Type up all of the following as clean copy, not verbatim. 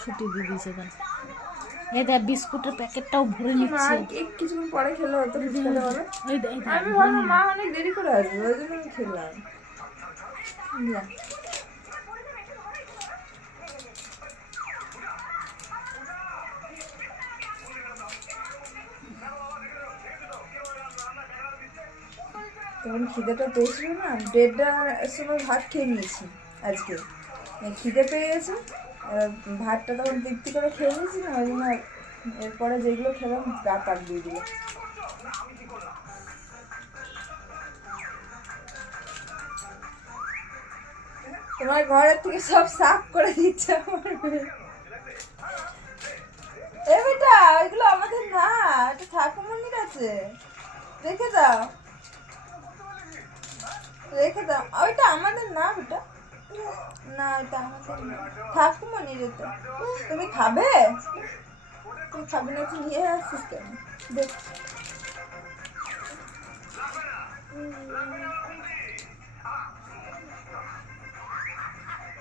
ছুটি দিয়ে দিয়েছে কেন? এই দেখ বিস্কুটের প্যাকেটটাও ভরে নিচ্ছে। কিছুক্ষণ পরে খেলে হতো। আমি ভাবলাম মা অনেক দেরি করে আসবে, ওই জন্য আমি খেলাম। তখন খিদেটা পেয়েছিল না, 1:30টার সময় ভাত খেয়ে নিয়েছি আজকে। খিদে পেয়ে গেছে, ভাতটা তখন তৃপ্তি করে খেয়ে নিয়েছি না, ওই জন্য এরপরে যেগুলো খেলাম গা পাক দিয়ে দিল। তোমার ঘরের থেকে সব সাফ করে দিচ্ছে আমার মেয়ে। এ বেটা, ওইগুলো আমাদের না, এটা ঠাকুমনির আছে, রেখে দাও রেখে দাও। ওইটা আমাদের না বেটা, না এটা আমাদের না, ঠাকুমনির এটা। তুমি খাবে? তুমি খাবে না তো নিয়ে আসিস কেন? দেখ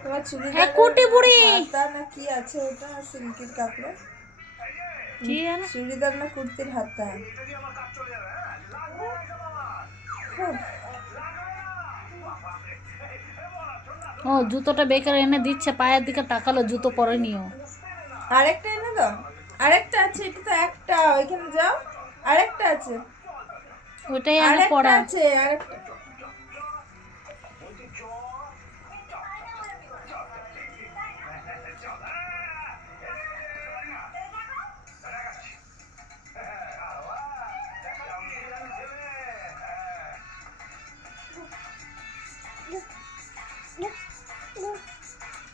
তোমার চুড়িদার না কি আছে ওটা, সিল্কের কাপড়, চুড়িদার না কুর্তির হাতা। ও জুতোটা বেকার এনে দিচ্ছে, পায়ের দিকে তাকালো, জুতো পরে নিও। আরেকটা এনে দাও, আরেকটা আছে, এটা তো একটা, ওইখানে যাও, আরেকটা আছে, ওইটাই এনে পড়া আছে, আরেকটা।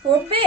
পড়বে।